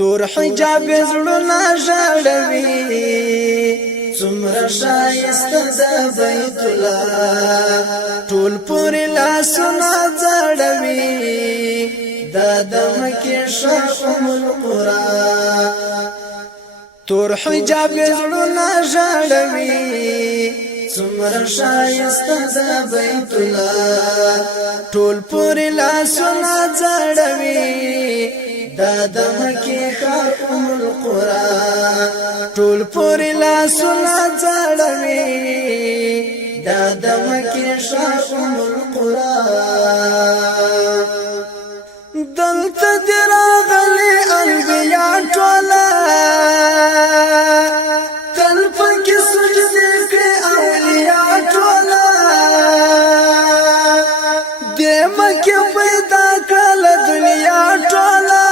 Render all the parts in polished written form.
تور حجاب زړونه ژړوي څومره ښایسته ده بیت الله ټول پورې لاسونه ځړوي دا د مکې ښار ام القرى تور حجاب زړونه ژړوي څومره ښایسته ده بیت الله ټول پورې لاسونه ځړوي دا د مکې ښار ام القرى ټول پورې لاسونه ځړوي دا د مکې ښار ام القرى دلته دې راغلي انبیا ټوله تل پکې سجدې کړي اولیا ټوله دې مکې پیدا کړله دنیا ټوله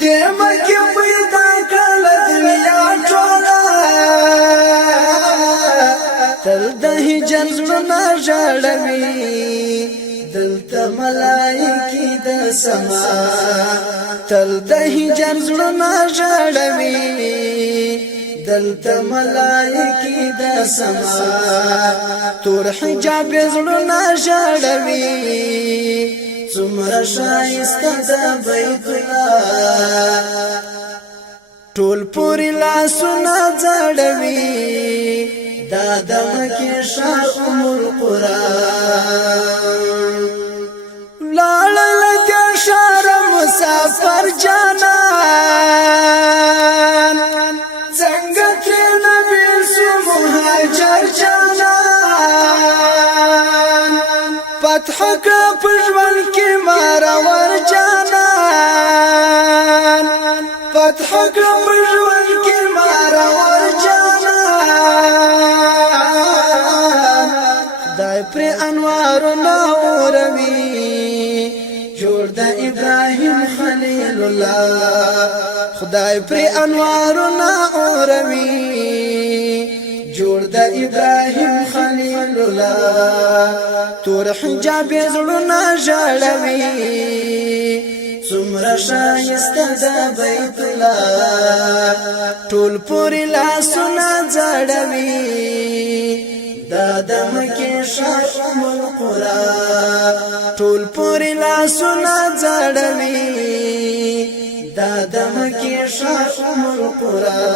دې مکې پیدا کړله دنیا ټوله تل د هجر زړونه ژړوي دلته ملائکې د سما تل د هجر زړونه ژړوي دلته ملائکې د سما تور حجاب زړونه ژړوي څومره ښایسته ده بیت الله ټول پورې لاسونه ځړوي دا د مکې ښار ام القرى لاړل دې ښار مسافر جانان څنګه ترېنه بېل سو مهاجر جانان فتح کړه په ژوند کې مارور جانان فتح کړه په ژوند کې مارور جانان خدای پر انوارونه اوروي جوړ د ابراهیم خلیل الله خدای پر انوارونه اوروي جوړ د ابراهیم خلیل الله تور حجاب زړونه ژړوي څومره ښایسته ده بیت الله ټول پورې لاسونه ځړوي دا د مکې ښار ام القرى ټول پورې لاسونه ځړوي دا د مکې ښار ام القرى